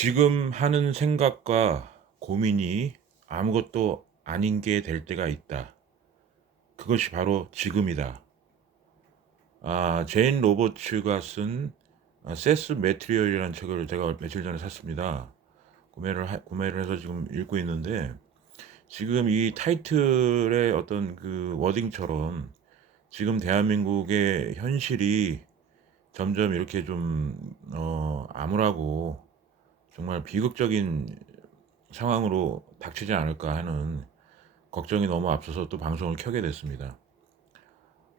지금 하는 생각과 고민이 아무것도 아닌 게 될 때가 있다. 그것이 바로 지금이다. 제인 로버츠가 쓴 세스 매트리얼이라는 책을 제가 며칠 전에 샀습니다. 구매를 해서 지금 읽고 있는데, 지금 이 타이틀의 어떤 그 워딩처럼 지금 대한민국의 현실이 점점 이렇게 좀 암울하고 정말 비극적인 상황으로 닥치지 않을까 하는 걱정이 너무 앞서서 또 방송을 켜게 됐습니다.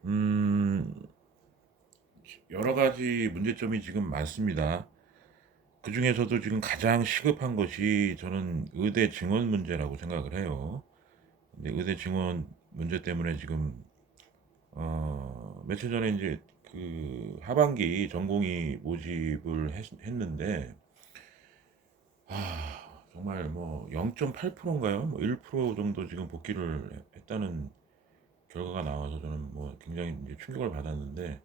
음, 여러 가지 문제점이 지금 많습니다. 그 중에서도 지금 가장 시급한 것이 저는 의대 증원 문제라고 생각을 해요. 근데 의대 증원 문제 때문에 지금 며칠 전에 이제 그 하반기 전공의 모집을 했는데, 정말 뭐 0.8%인가요? 뭐 1% 정도 지금 복귀를 했다는 결과가 나와서 저는 뭐 굉장히 이제 충격을 받았는데,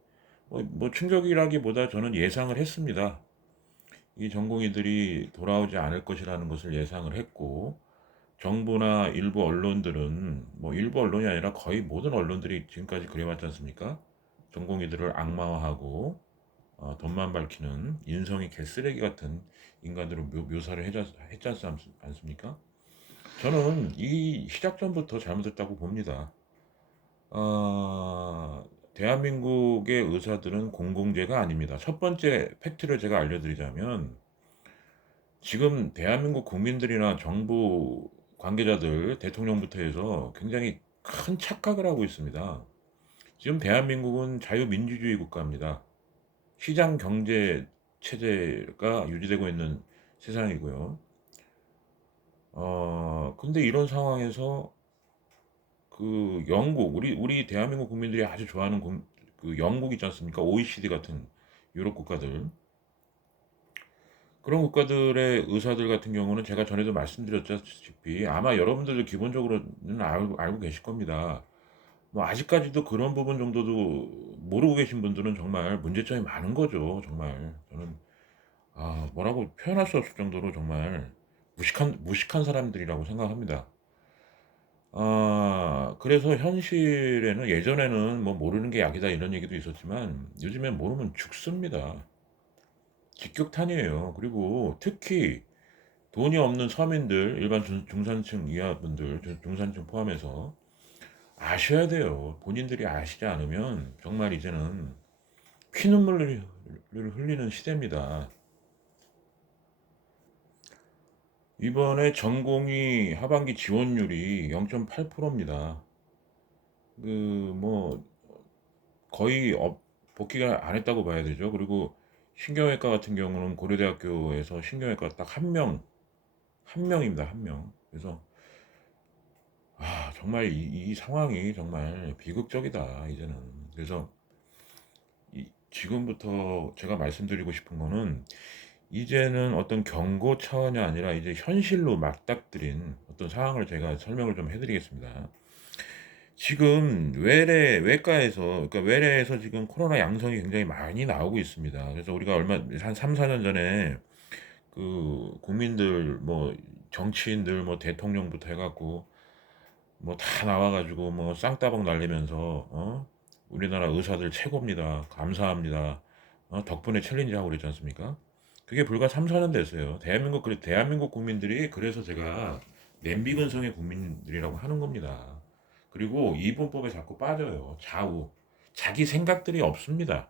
뭐 충격이라기보다 저는 예상을 했습니다. 이 전공의들이 돌아오지 않을 것이라는 것을 예상을 했고, 정부나 일부 언론들은, 뭐 일부 언론이 아니라 거의 모든 언론들이 지금까지 그래왔지 않습니까? 전공의들을 악마화하고 돈만 밝히는 인성이 개쓰레기 같은 인간으로 묘사를 했지 않습니까? 저는 이 시작전부터 잘못했다고 봅니다. 대한민국의 의사들은 공공재가 아닙니다. 첫 번째 팩트를 제가 알려드리자면, 지금 대한민국 국민들이나 정부 관계자들, 대통령부터 해서 굉장히 큰 착각을 하고 있습니다. 지금 대한민국은 자유민주주의 국가입니다. 시장 경제 체제가 유지되고 있는 세상이고요. 근데 이런 상황에서 그 영국, 우리 대한민국 국민들이 아주 좋아하는 그 영국 있지 않습니까? OECD 같은 유럽 국가들. 그런 국가들의 의사들 같은 경우는 제가 전에도 말씀드렸다시피 아마 여러분들도 기본적으로는 알고 계실 겁니다. 뭐 아직까지도 그런 부분 정도도 모르고 계신 분들은 정말 문제점이 많은 거죠. 정말 저는 뭐라고 표현할 수 없을 정도로 정말 무식한 사람들이라고 생각합니다. 그래서 현실에는, 예전에는 뭐 모르는 게 약이다 이런 얘기도 있었지만 요즘엔 모르면 죽습니다. 직격탄이에요. 그리고 특히 돈이 없는 서민들, 일반 중산층 이하 분들, 중산층 포함해서 아셔야 돼요. 본인들이 아시지 않으면 정말 이제는 피눈물을 흘리는 시대입니다. 이번에 전공이 하반기 지원율이 0.8%입니다. 뭐 거의 복귀가 안 했다고 봐야 되죠. 그리고 신경외과 같은 경우는 고려대학교에서 신경외과 딱 한 명입니다. 한 명. 그래서 정말 이 상황이 정말 비극적이다, 이제는. 그래서 지금부터 제가 말씀드리고 싶은 거는, 이제는 어떤 경고 차원이 아니라 이제 현실로 맞닥뜨린 어떤 상황을 제가 설명을 좀 해드리겠습니다. 지금 외과에서, 그러니까 외래에서 지금 코로나 양성이 굉장히 많이 나오고 있습니다. 그래서 우리가 한 3, 4년 전에 그 국민들, 뭐 정치인들, 뭐 대통령부터 해갖고 뭐 다 나와가지고 뭐 쌍따봉 날리면서 우리나라 의사들 최고입니다. 감사합니다. 덕분에 챌린지 하고 그랬지 않습니까? 그게 불과 3, 4년 됐어요. 대한민국 국민들이, 그래서 제가 냄비 근성의 국민들이라고 하는 겁니다. 그리고 이분법에 자꾸 빠져요. 좌우. 자기 생각들이 없습니다.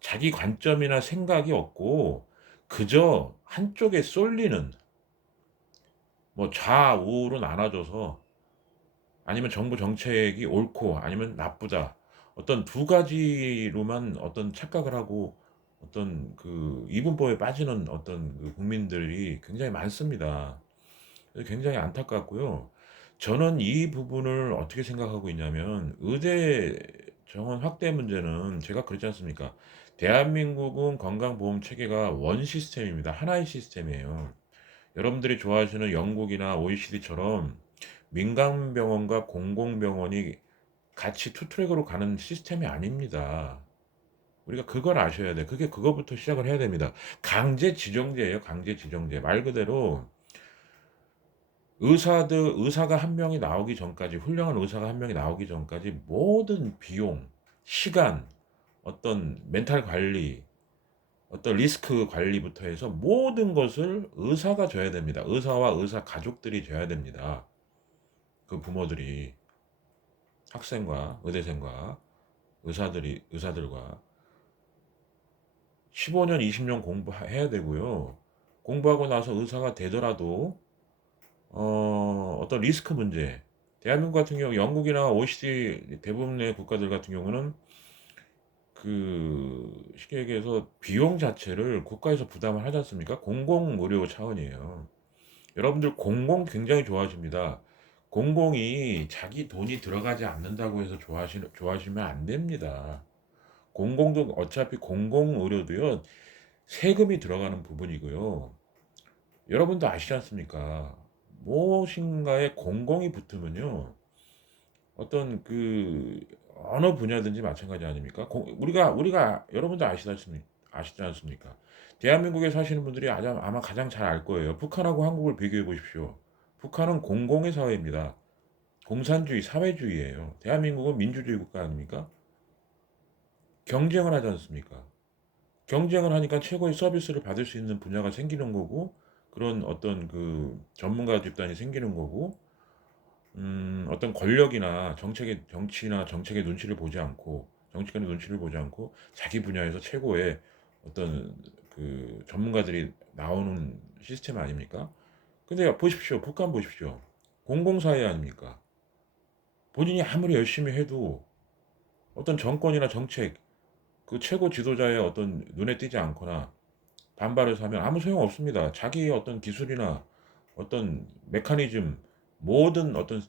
자기 관점이나 생각이 없고 그저 한쪽에 쏠리는, 뭐 좌우로 나눠져서, 아니면 정부 정책이 옳고 아니면 나쁘다, 어떤 두 가지로만 어떤 착각을 하고 어떤 그 이분법에 빠지는 어떤 그 국민들이 굉장히 많습니다. 그래서 굉장히 안타깝고요. 저는 이 부분을 어떻게 생각하고 있냐면, 의대 정원 확대 문제는 제가 그랬지 않습니까? 대한민국은 건강보험 체계가 원 시스템입니다. 하나의 시스템이에요. 여러분들이 좋아하시는 영국이나 OECD처럼 민간병원과 공공병원이 같이 투트랙으로 가는 시스템이 아닙니다. 우리가 그걸 아셔야 돼요. 그거부터 시작을 해야 됩니다. 강제 지정제예요, 강제 지정제. 말 그대로 의사가 한 명이 나오기 전까지, 훌륭한 의사가 한 명이 나오기 전까지 모든 비용, 시간, 어떤 멘탈 관리, 어떤 리스크 관리부터 해서 모든 것을 의사가 져야 됩니다. 의사와 의사 가족들이 져야 됩니다. 그 부모들이, 학생과 의대생과 의사들과 15년, 20년 공부해야 되고요. 공부하고 나서 의사가 되더라도 어떤 리스크 문제, 대한민국 같은 경우 영국이나 OECD 대부분의 국가들 같은 경우는 쉽게 얘기해서 비용 자체를 국가에서 부담을 하지 않습니까? 공공 의료 차원이에요. 여러분들 공공 굉장히 좋아하십니다. 공공이 자기 돈이 들어가지 않는다고 해서 좋아하시면 안 됩니다. 공공도 어차피 공공 의료도요, 세금이 들어가는 부분이고요. 여러분도 아시지 않습니까? 무엇인가에 공공이 붙으면요, 어떤 어느 분야든지 마찬가지 아닙니까? 우리가 여러분도 아시지 않습니까? 대한민국에 사시는 분들이 아마 가장 잘 알 거예요. 북한하고 한국을 비교해 보십시오. 북한은 공공의 사회입니다. 공산주의, 사회주의예요. 대한민국은 민주주의 국가 아닙니까? 경쟁을 하지 않습니까? 경쟁을 하니까 최고의 서비스를 받을 수 있는 분야가 생기는 거고, 그런 어떤 전문가 집단이 생기는 거고, 어떤 권력이나 정치나 정책의 눈치를 보지 않고, 정치권의 눈치를 보지 않고, 자기 분야에서 최고의 어떤 전문가들이 나오는 시스템 아닙니까? 근데 보십시오. 북한 보십시오. 공공사회 아닙니까? 본인이 아무리 열심히 해도 어떤 정권이나 정책, 그 최고 지도자의 어떤 눈에 띄지 않거나 반발을 사면 아무 소용 없습니다. 자기의 어떤 기술이나 어떤 메커니즘, 모든 어떤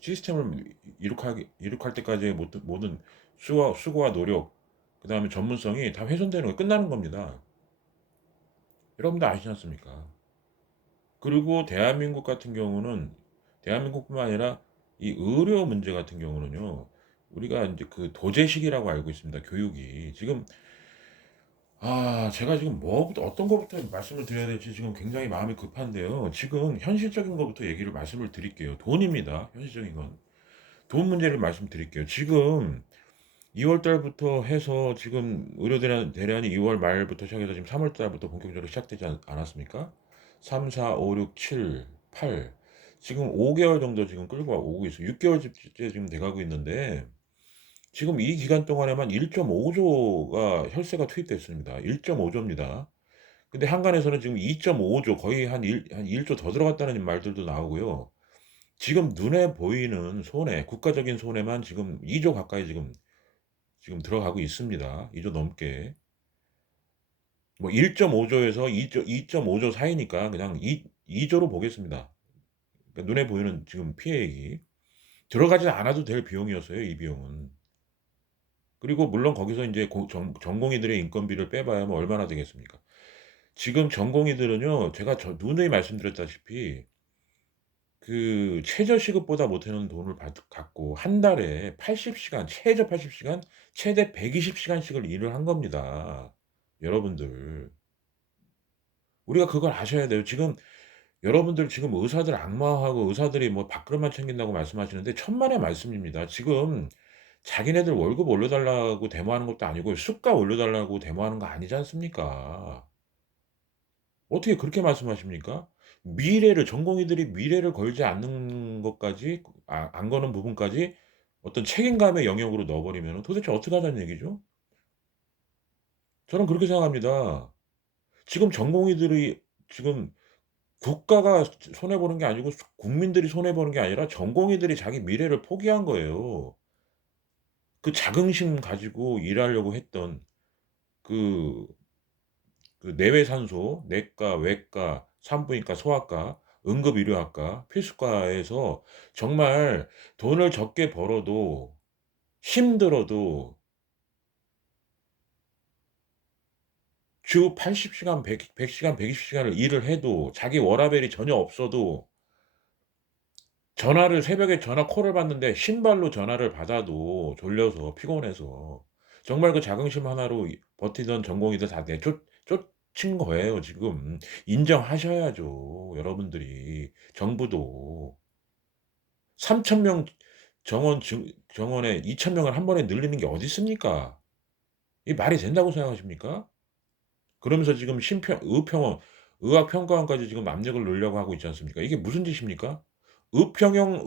시스템을 이룩할 때까지의 모든 수고와 노력, 그 다음에 전문성이 다 훼손되는 거예요. 끝나는 겁니다. 여러분도 아시지 않습니까? 그리고 대한민국 같은 경우는, 대한민국뿐만 아니라 이 의료 문제 같은 경우는요, 우리가 이제 도제식이라고 알고 있습니다. 교육이. 지금, 제가 지금 어떤 거부터 말씀을 드려야 될지 지금 굉장히 마음이 급한데요. 지금 현실적인 거부터 말씀을 드릴게요. 돈입니다. 현실적인 건. 돈 문제를 말씀드릴게요. 지금 2월 달부터 해서 지금 대란이 2월 말부터 시작해서 지금 3월 달부터 본격적으로 시작되지 않았습니까? 3, 4, 5, 6, 7, 8. 지금 5개월 정도 지금 끌고 오고 있어요. 6개월째 지금 돼가고 있는데, 지금 이 기간 동안에만 1.5조가 혈세가 투입됐습니다. 1.5조입니다. 근데 한간에서는 지금 2.5조, 거의 한 1조 더 들어갔다는 말들도 나오고요. 지금 눈에 보이는 국가적인 손해만 지금 2조 가까이 지금 들어가고 있습니다. 2조 넘게. 뭐 1.5조에서 2.5조 사이니까 그냥 2조로 보겠습니다. 그러니까 눈에 보이는 지금 피해액이 들어가지 않아도 될 비용이었어요, 이 비용은. 그리고 물론 거기서 이제 전공의들의 인건비를 빼봐야 뭐 얼마나 되겠습니까? 지금 전공의들은요, 제가 누누이 말씀드렸다시피 최저 시급보다 못하는 돈을 갖고 한 달에 80시간, 최저 80시간, 최대 120시간씩을 일을 한 겁니다. 여러분들. 우리가 그걸 아셔야 돼요. 지금 여러분들 지금 의사들 악마하고 의사들이 뭐 밥그릇만 챙긴다고 말씀하시는데 천만의 말씀입니다. 지금 자기네들 월급 올려달라고 데모하는 것도 아니고 수가 올려달라고 데모하는 거 아니지 않습니까? 어떻게 그렇게 말씀하십니까? 전공의들이 미래를 걸지 않는 것까지, 안 거는 부분까지 어떤 책임감의 영역으로 넣어버리면 도대체 어떻게 하자는 얘기죠? 저는 그렇게 생각합니다. 지금 전공의들이 지금 국가가 손해보는 게 아니고 국민들이 손해보는 게 아니라 전공의들이 자기 미래를 포기한 거예요. 그 자긍심 가지고 일하려고 했던 그 내외산소, 내과, 외과, 산부인과, 소아과, 응급의료학과, 필수과에서 정말 돈을 적게 벌어도 힘들어도 주 80시간, 100시간, 120시간을 일을 해도 자기 워라밸이 전혀 없어도 새벽에 전화 콜을 받는데 신발로 전화를 받아도 졸려서 피곤해서 정말 그 자긍심 하나로 버티던 전공의들 다 내쫓 거예요 지금. 인정하셔야죠 여러분들이. 정부도 3천 명 정원에 2천 명을 한 번에 늘리는 게 어디 있습니까? 이게 말이 된다고 생각하십니까? 그러면서 지금 의학평가원까지 지금 압력을 넣으려고 하고 있지 않습니까? 이게 무슨 짓입니까? 의평형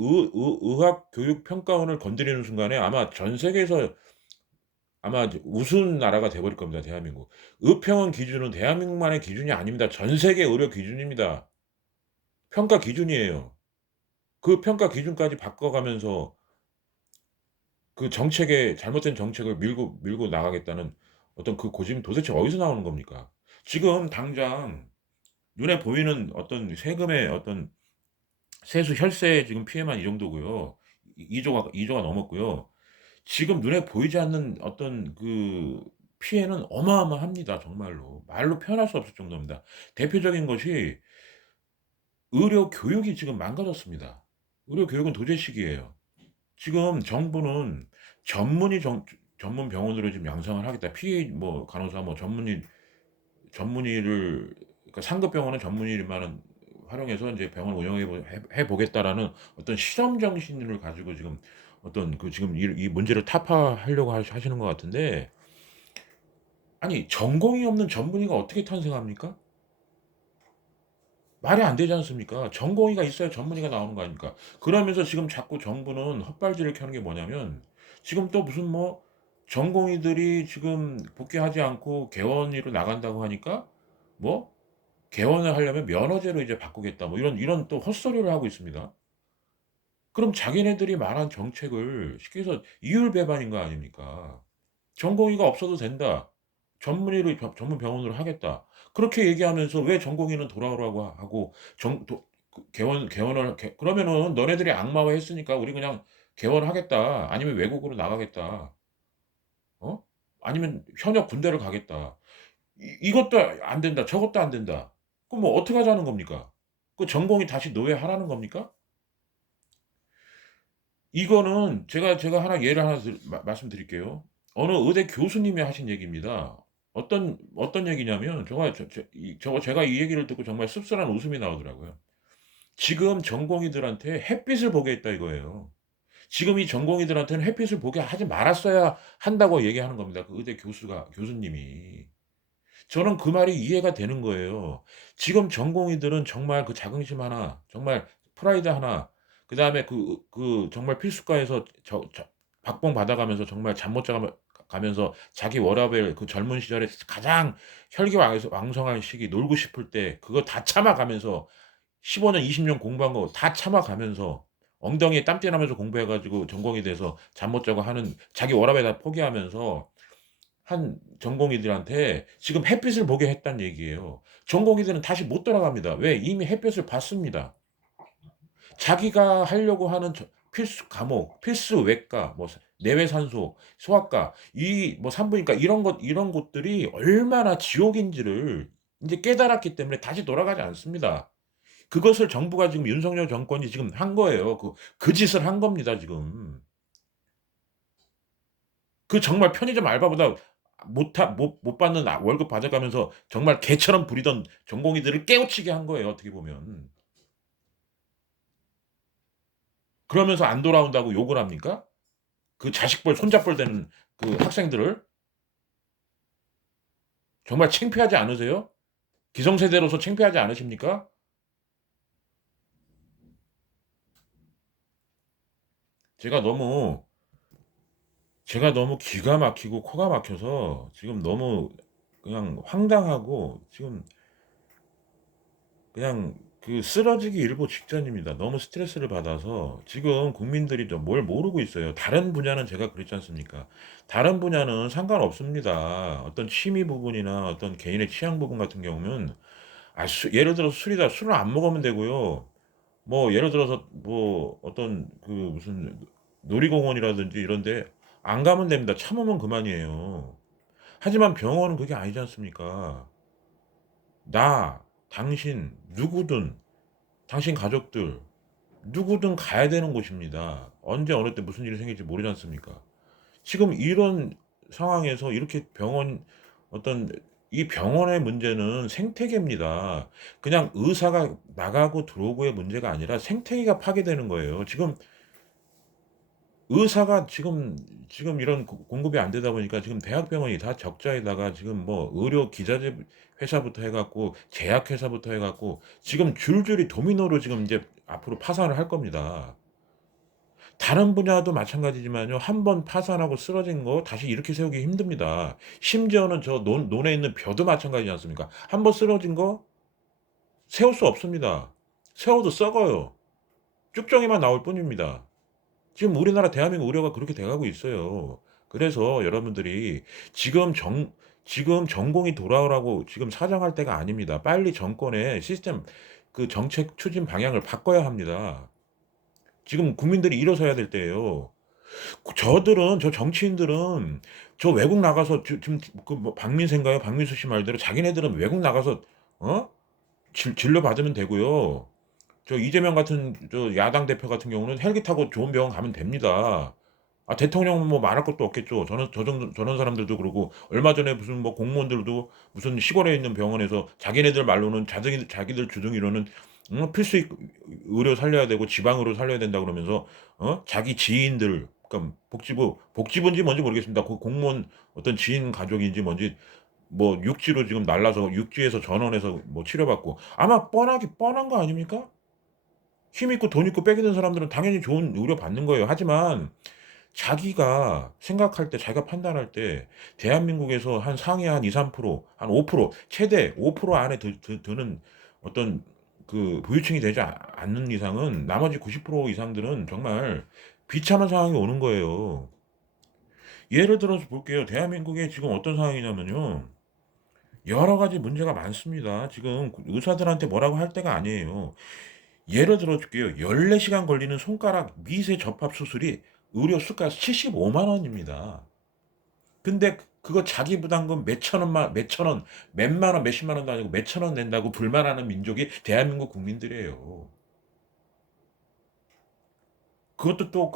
의학교육평가원을 건드리는 순간에 아마 전 세계에서 아마 이제 우스운 나라가 돼 버릴 겁니다 대한민국. 의평원 기준은 대한민국만의 기준이 아닙니다. 전 세계 의료 기준입니다. 평가 기준이에요. 그 평가 기준까지 바꿔가면서 그 정책에 잘못된 정책을 밀고 나가겠다는 어떤 그 고집이 도대체 어디서 나오는 겁니까? 지금 당장 눈에 보이는 어떤 세금의 어떤 세수 혈세 지금 피해만 이 정도고요. 이 조가 넘었고요. 지금 눈에 보이지 않는 어떤 그 피해는 어마어마합니다 정말로. 말로 표현할 수 없을 정도입니다. 대표적인 것이 의료 교육이 지금 망가졌습니다. 의료 교육은 도제식이에요. 지금 정부는 전문의 정 전문 병원으로 지금 양성을 하겠다. 뭐 간호사 뭐 전문의를 그러니까 상급 병원은 전문의만은 활용해서 인제 병원을 운영해 보 해 보겠다라는 어떤 실험 정신을 가지고 지금 어떤 그 지금 이 문제를 타파하려고 하시는 것 같은데 아니 전공이 없는 전문의가 어떻게 탄생합니까? 말이 안 되지 않습니까? 전공의가 있어야 전문의가 나오는 거 아닙니까? 그러면서 지금 자꾸 정부는 헛발질을 켜는 게 뭐냐면 지금 또 무슨 뭐 전공의들이 지금 복귀하지 않고 개원으로 나간다고 하니까 뭐 개원을 하려면 면허제로 이제 바꾸겠다 뭐 이런 또 헛소리를 하고 있습니다. 그럼 자기네들이 말한 정책을 쉽게 해서 이율배반인 거 아닙니까? 전공의가 없어도 된다. 전문의를 전문 병원으로 하겠다. 그렇게 얘기하면서 왜 전공의는 돌아오라고 하고 정 도 그 개원을 그러면은 "너네들이 악마화했으니까 우리 그냥 개원하겠다. 아니면 외국으로 나가겠다. 어? 아니면 현역 군대를 가겠다." 이것도 안 된다. 저것도 안 된다. 그럼 뭐 어떻게 하자는 겁니까? 그 전공의 다시 노예하라는 겁니까? 이거는 제가 하나 예를 하나 말씀드릴게요. 어느 의대 교수님이 하신 얘기입니다. 어떤 얘기냐면 제가 이 얘기를 듣고 정말 씁쓸한 웃음이 나오더라고요. 지금 전공의들한테 햇빛을 보게 했다 이거예요. 지금 이 전공의들한테는 햇빛을 보게 하지 말았어야 한다고 얘기하는 겁니다. 그 의대 교수님이. 저는 그 말이 이해가 되는 거예요. 지금 전공의들은 정말 그 자긍심 하나, 정말 프라이드 하나, 그다음에 정말 필수과에서 박봉 받아가면서 정말 잠 못 가면서 자기 워라밸 그 젊은 시절에 가장 혈기왕성한 시기 놀고 싶을 때 그거 다 참아가면서 15년 20년 공부한 거 다 참아가면서 엉덩이에 땀띠 나면서 공부해 가지고 전공이 돼서 잠 못 자고 하는 자기 워라밸 다 포기하면서 한 전공의들한테 지금 햇빛을 보게 했다는 얘기예요. 전공의들은 다시 못 돌아갑니다. 왜? 이미 햇빛을 봤습니다. 자기가 하려고 하는 필수 과목, 필수 외과, 뭐 내외산소, 소아과, 이 뭐 산부인과 이런 곳들이 얼마나 지옥인지를 인제 깨달았기 때문에 다시 돌아가지 않습니다. 그것을 정부가 지금 윤석열 정권이 지금 한 거예요. 그 짓을 한 겁니다 지금. 그 정말 편의점 알바보다 못 받는 월급 받아가면서 정말 개처럼 부리던 전공의들을 깨우치게 한 거예요 어떻게 보면. 그러면서 안 돌아온다고 욕을 합니까? 그 자식뻘 손자뻘 되는 그 학생들을 정말 창피하지 않으세요? 기성세대로서 창피하지 않으십니까? 제가 너무 제가 너무 기가 막히고 코가 막혀서 지금 너무 그냥 황당하고 지금 그냥 쓰러지기 일보 직전입니다. 너무 스트레스를 받아서 지금 국민들이 좀 뭘 모르고 있어요. 다른 분야는 제가 그랬지 않습니까? 다른 분야는 상관없습니다. 어떤 취미 부분이나 어떤 개인의 취향 부분 같은 경우는 예를 들어서 술이다. 술을 안 먹으면 되고요. 뭐 예를 들어서 뭐 어떤 무슨 놀이공원이라든지 이런 데 안 가면 됩니다. 참으면 그만이에요. 하지만 병원은 그게 아니지 않습니까? 나, 당신, 누구든 당신 가족들 누구든 가야 되는 곳입니다. 언제 어느 때 무슨 일이 생길지 모르지 않습니까? 지금 이런 상황에서 이렇게 병원 어떤 이 병원의 문제는 생태계입니다. 그냥 의사가 나가고 들어오고의 문제가 아니라 생태계가 파괴되는 거예요. 지금 의사가 지금 이런 공급이 안 되다 보니까 지금 대학병원이 다 적자에다가 지금 뭐 의료 기자재 회사부터 해 갖고 제약 회사부터 해 갖고 지금 줄줄이 도미노로 지금 이제 앞으로 파산을 할 겁니다. 다른 분야도 마찬가지지만요. 한 번 파산하고 쓰러진 거 다시 일으켜 세우기 힘듭니다. 심지어는 저 논에 있는 벼도 마찬가지지 않습니까? 한 번 쓰러진 거 세울 수 없습니다. 세워도 썩어요. 쭉정이만 나올 뿐입니다. 지금 우리나라 대한민국 의료가 그렇게 돼 가고 있어요. 그래서 여러분들이 지금 정 지금 전공이 돌아오라고 지금 사정할 때가 아닙니다. 빨리 정권의 시스템 정책 추진 방향을 바꿔야 합니다. 지금 국민들이 일어서야 될 때예요. 저 정치인들은 저 외국 나가서 지금 뭐 박민세인가요? 박민수 씨 말대로 자기네들은 외국 나가서 어? 진료 받으면 되고요. 저 이재명 같은 저 야당 대표 같은 경우는 헬기 타고 좋은 병원 가면 됩니다. 아, 대통령은 뭐 말할 것도 없겠죠. 저런 사람들도 그러고 얼마 전에 무슨 뭐 공무원들도 무슨 시골에 있는 병원에서 자기네들 말로는 자기들 주둥이로는 필수 의료 살려야 되고 지방 의료 살려야 된다 그러면서 자기 지인들 그러니까 복지부인지 뭔지 모르겠습니다. 그 공무원 어떤 지인 가족인지 뭔지 뭐 육지로 지금 날라서 육지에서 전원해서 뭐 치료받고 아마 뻔한 거 아닙니까? 힘 있고 돈 있고 빽 있는 사람들은 당연히 좋은 의료 받는 거예요. 하지만 자기가 생각할 때 자기가 판단할 때 대한민국에서 한 상위 한 2-3%한 5% 최대 5% 안에 드는 어떤 부유층이 되지 않는 이상은 나머지 90% 이상들은 정말 비참한 상황이 오는 거예요. 예를 들어서 볼게요. 대한민국에 지금 어떤 상황이냐면요. 여러 가지 문제가 많습니다. 지금 의사들한테 뭐라고 할 때가 아니에요. 예를 들어 줄게요. 14시간 걸리는 손가락 미세 접합 수술이 의료 수가 75만 원입니다. 근데 그거 자기 부담금 몇천 원, 몇만 원, 몇십만 원도 아니고 몇천 원 낸다고 불만하는 민족이 대한민국 국민들이에요. 그것도 또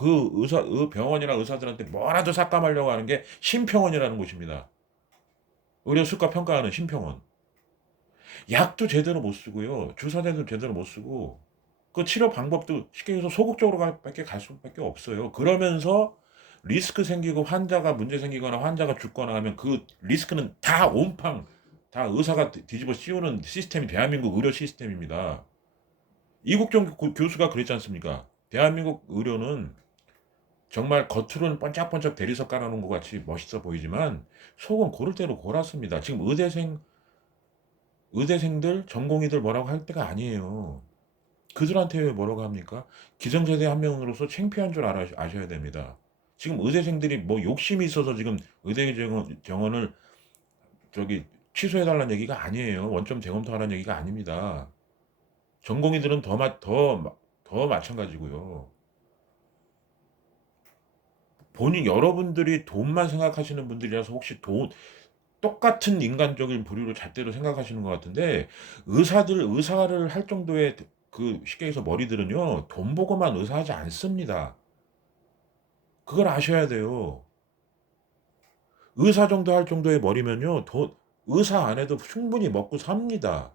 병원이나 의사들한테 뭐라도 삭감하려고 하는 게 심평원이라는 곳입니다. 의료 수가 평가하는 심평원. 약도 제대로 못 쓰고요. 주사제도 제대로 못 쓰고 그 치료 방법도 쉽게 해서 소극적으로 밖에 갈 수밖에 없어요. 그러면서 리스크 생기고 환자가 문제 생기거나 환자가 죽거나 하면 그 리스크는 다 온팡 다 의사가 뒤집어 씌우는 시스템이 대한민국 의료 시스템입니다. 이국종 교수가 그랬지 않습니까? 대한민국 의료는 정말 겉으로는 번쩍번쩍 대리석 깔아놓은 것 같이 멋있어 보이지만 속은 고를 대로 골았습니다. 지금 의대생들, 전공의들 뭐라고 할 때가 아니에요. 그들한테 왜 뭐라고 합니까? 기성세대 한 명으로서 창피한 줄 아셔야 됩니다. 지금 의대생들이 뭐 욕심이 있어서 지금 의대 정원을 저기 취소해달라는 얘기가 아니에요. 원점 재검토하라는 얘기가 아닙니다. 전공의들은 더 마찬가지고요. 여러분들이 돈만 생각하시는 분들이라서 혹시 똑같은 인간적인 부류로 잣대로 생각하시는 것 같은데 의사를 할 정도의 쉽게 해서 머리들은요 돈 보고만 의사하지 않습니다. 그걸 아셔야 돼요. 의사 정도 할 정도의 머리면요 의사 안 해도 충분히 먹고 삽니다.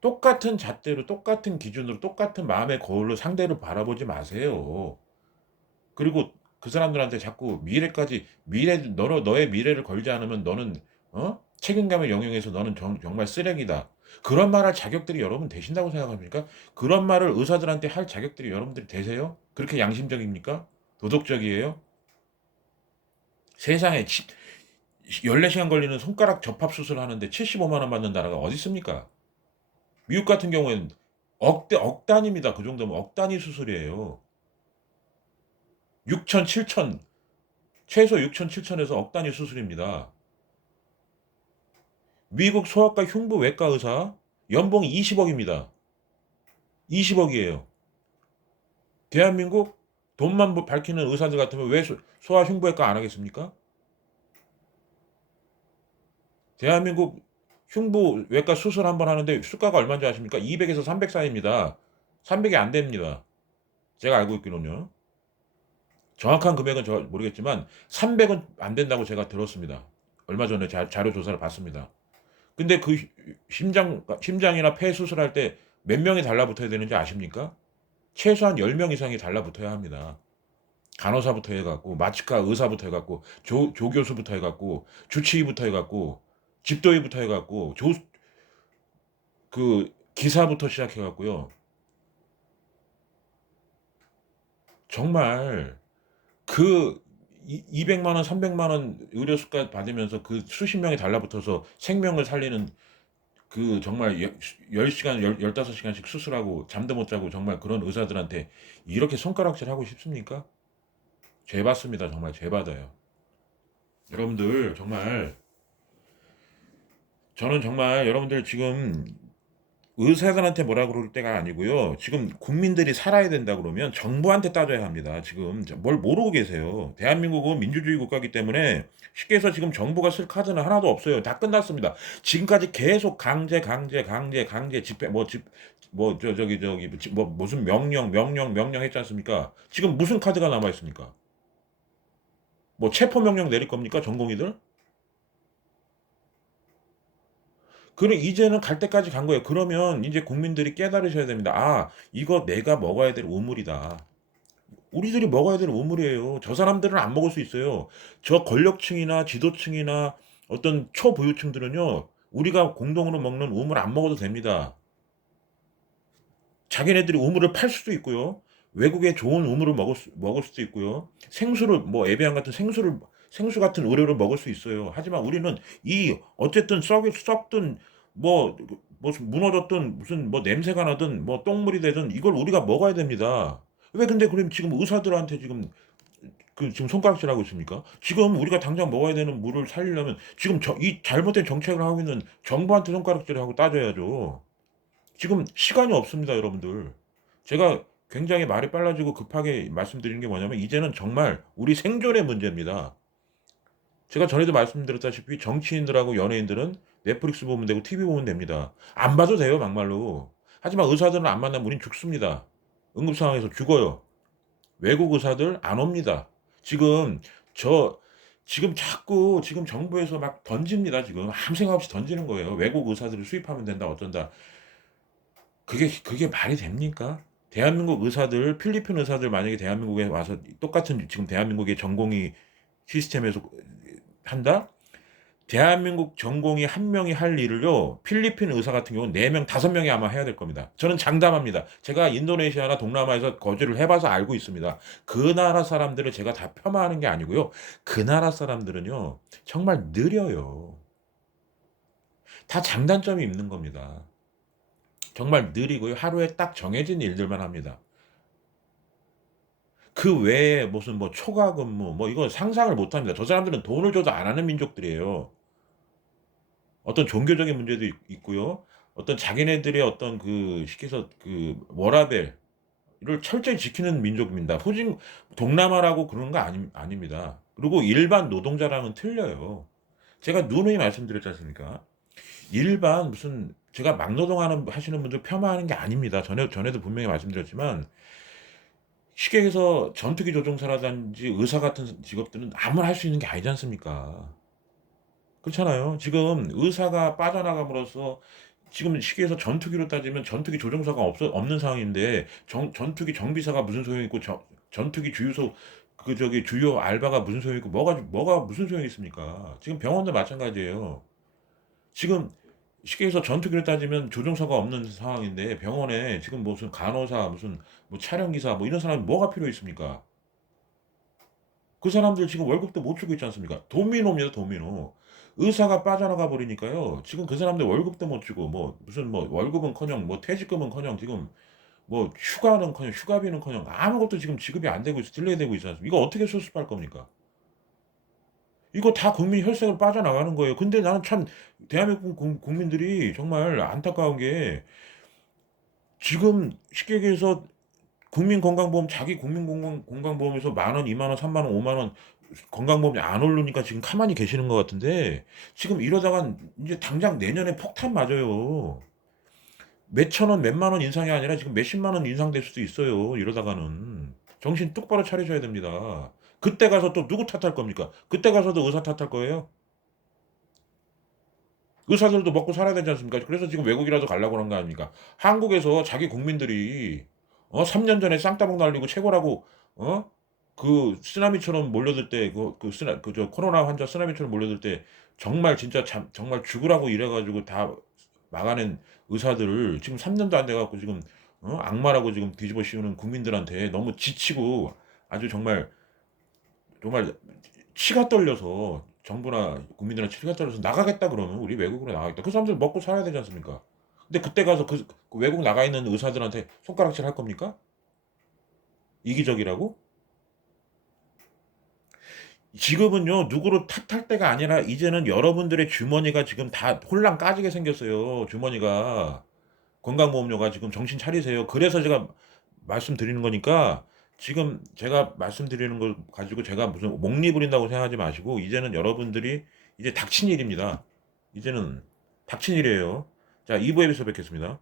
똑같은 잣대로 똑같은 기준으로 똑같은 마음의 거울로 상대를 바라보지 마세요. 그리고 그 사람들한테 자꾸 너의 미래를 걸지 않으면 너는 책임감의 영역에서 너는 정말 쓰레기다. 그런 말할 자격들이 여러분 되신다고 생각합니까? 그런 말을 의사들한테 할 자격들이 여러분들이 되세요? 그렇게 양심적입니까? 도덕적이에요? 세상에 14시간 걸리는 손가락 접합 수술하는데 75만 원 받는 나라가 어디 있습니까? 미국 같은 경우에는 억 단위입니다. 그 정도면 억 단위 수술이에요. 6천, 7천 최소 6천, 7천에서 억 단위 수술입니다. 미국 소아과 흉부 외과 의사 연봉이 20억입니다. 20억이에요. 대한민국 돈만 밝히는 의사들 같으면 왜 소아 흉부외과 안 하겠습니까? 대한민국 흉부 외과 수술 한번 하는데 수가가 얼마인지 아십니까? 200에서 300 사이입니다. 300이 안 됩니다. 제가 알고 있기로는요. 정확한 금액은 저 모르겠지만 300은 안 된다고 제가 들었습니다. 얼마 전에 자료 조사를 봤습니다. 근데 그 심장이나 폐 수술할 때 몇 명이 달라붙어야 되는지 아십니까? 최소한 10명 이상이 달라붙어야 합니다. 간호사부터 해 갖고 마취과 의사부터 해 갖고 조교수부터 해 갖고 주치의부터 해 갖고 집도의부터 해 갖고 조 그 기사부터 시작해 갖고요. 정말 그 200만 원, 300만 원 의료수가 받으면서 그 수십 명이 달라붙어서 생명을 살리는 그 정말 10시간, 15시간씩 수술하고 잠도 못 자고 정말 그런 의사들한테 이렇게 손가락질하고 싶습니까? 죄 받습니다. 정말 죄 받아요. 여러분들 정말 저는 정말 여러분들 지금 의사들한테 뭐라 그럴 때가 아니고요. 지금 국민들이 살아야 된다 그러면 정부한테 따져야 합니다. 지금 뭘 모르고 계세요. 대한민국은 민주주의 국가이기 때문에 쉽게 해서 지금 정부가 쓸 카드는 하나도 없어요. 다 끝났습니다. 지금까지 계속 강제 집회 뭐 무슨 명령 했지 않습니까? 지금 무슨 카드가 남아 있습니까? 뭐 체포 명령 내릴 겁니까? 전공의들? 그럼 이제는 갈 때까지 간 거예요. 그러면 이제 국민들이 깨달으셔야 됩니다. 아, 이거 내가 먹어야 될 우물이다. 우리들이 먹어야 될 우물이에요. 저 사람들은 안 먹을 수 있어요. 저 권력층이나 지도층이나 어떤 초부유층들은요, 우리가 공동으로 먹는 우물 안 먹어도 됩니다. 자기네들이 우물을 팔 수도 있고요. 외국에 좋은 우물을 먹을 수도 있고요. 생수를, 뭐, 에비앙 같은 생수 같은 의료를 먹을 수 있어요. 하지만 우리는 어쨌든 썩든, 뭐, 무슨 무너졌든, 무슨 뭐 냄새가 나든, 뭐 똥물이 되든, 이걸 우리가 먹어야 됩니다. 왜 근데 그럼 지금 의사들한테 지금 손가락질하고 있습니까? 지금 우리가 당장 먹어야 되는 물을 살리려면 지금 이 잘못된 정책을 하고 있는 정부한테 손가락질하고 따져야죠. 지금 시간이 없습니다, 여러분들. 제가 굉장히 말이 빨라지고 급하게 말씀드리는 게 뭐냐면 이제는 정말 우리 생존의 문제입니다. 제가 전에도 말씀드렸다시피 정치인들하고 연예인들은 넷플릭스 보면 되고 TV 보면 됩니다. 안 봐도 돼요, 막말로. 하지만 의사들은 안 만나면 우린 죽습니다. 응급 상황에서 죽어요. 외국 의사들 안 옵니다. 지금 저 지금 자꾸 지금 정부에서 막 던집니다. 지금 아무 생각 없이 던지는 거예요. 외국 의사들을 수입하면 된다 어쩐다. 그게 말이 됩니까? 대한민국 의사들, 필리핀 의사들 만약에 대한민국에 와서 똑같은 지금 대한민국의 전공의 시스템에서 한다? 대한민국 전공의 한 명이 할 일을요, 필리핀 의사 같은 경우는 4명, 5명이 아마 해야 될 겁니다. 저는 장담합니다. 제가 인도네시아나 동남아에서 거주를 해봐서 알고 있습니다. 그 나라 사람들을 제가 다 폄하하는 게 아니고요. 그 나라 사람들은요, 정말 느려요. 다 장단점이 있는 겁니다. 정말 느리고요. 하루에 딱 정해진 일들만 합니다. 그 외에 무슨 뭐 초과 근무 뭐 이거 상상을 못 합니다. 저 사람들은 돈을 줘도 안 하는 민족들이에요. 어떤 종교적인 문제도 있고요. 어떤 자기네들의 어떤 쉽게 해서 워라밸을 철저히 지키는 민족입니다. 동남아라고 그런 거 아닙니다. 그리고 일반 노동자랑은 틀려요. 제가 누누이 말씀드렸지 않습니까? 일반 무슨 제가 막노동하는 하시는 분들 폄하하는 게 아닙니다. 전에도 분명히 말씀드렸지만 쉽게 해서 전투기 조종사라든지 의사 같은 직업들은 아무나 할 수 있는 게 아니지 않습니까? 그렇잖아요. 지금 의사가 빠져나감으로써 지금 쉽게 해서 전투기로 따지면 전투기 조종사가 없는 상황인데 전투기 정비사가 무슨 소용이 있고 전투기 주유소 주요 알바가 무슨 소용이 있고 뭐가 무슨 소용이 있습니까? 지금 병원도 마찬가지예요. 지금 쉽게 해서 전투기를 따지면 조종사가 없는 상황인데 병원에 지금 무슨 간호사 무슨 뭐 촬영기사 뭐 이런 사람이 뭐가 필요 있습니까? 그 사람들 지금 월급도 못 주고 있지 않습니까? 도미노입니다, 도미노. 의사가 빠져나가 버리니까요. 지금 그 사람들 월급도 못 주고 뭐 무슨 뭐 월급은커녕 뭐 퇴직금은커녕 지금 뭐 휴가는커녕 휴가비는커녕 아무것도 지금 지급이 안 되고 있어 딜레이 되고 있지 않습니까? 이거 어떻게 수습할 겁니까? 이거 다 국민 혈세로 빠져나가는 거예요. 근데 나는 참 대한민국 국민들이 정말 안타까운 게 지금 쉽게 얘기해서 국민건강보험 자기 국민건강보험에서 만 원, 2만 원, 3만 원, 5만 원 건강보험이 안 오르니까 지금 가만히 계시는 것 같은데 지금 이러다간 이제 당장 내년에 폭탄 맞아요. 몇천 원, 몇만 원 인상이 아니라 지금 몇십만 원 인상될 수도 있어요. 이러다가는. 정신 똑바로 차리셔야 됩니다. 그때 가서 또 누구 탓할 겁니까? 그때 가서도 의사 탓할 거예요? 의사들도 먹고 살아야 되지 않습니까? 그래서 지금 외국이라도 가려고 그런 거 아닙니까? 한국에서 자기 국민들이 3년 전에 쌍따봉 날리고 최고라고 어 그 쓰나미처럼 몰려들 때 코로나 환자 쓰나미처럼 몰려들 때 정말 진짜 정말 죽으라고 일해 가지고 다 막아낸 의사들을 지금 3 년도 안 돼 갖고 지금 악마라고 지금 뒤집어 씌우는 국민들한테 너무 지치고 아주 정말 치가 떨려서 정부나 국민들한테 치가 떨려서 "나가겠다." 그러면 "우리 외국으로 나가겠다." 그 사람들 먹고 살아야 되지 않습니까? 근데 그때 가서 그 외국 나가 있는 의사들한테 손가락질 할 겁니까? 이기적이라고? 지금은요 누구를 탓할 때가 아니라 이제는 여러분들의 주머니가 지금 다 홀랑 까지게 생겼어요, 주머니가. 건강보험료가 지금 정신 차리세요. 그래서 제가 말씀드리는 거니까 지금 제가 말씀드리는 걸 가지고 제가 무슨 몽리 부린다고 생각하지 마시고 이제는 여러분들이 이제 닥친 일입니다. 이제는 닥친 일이에요. 자 2 부에서 뵙겠습니다.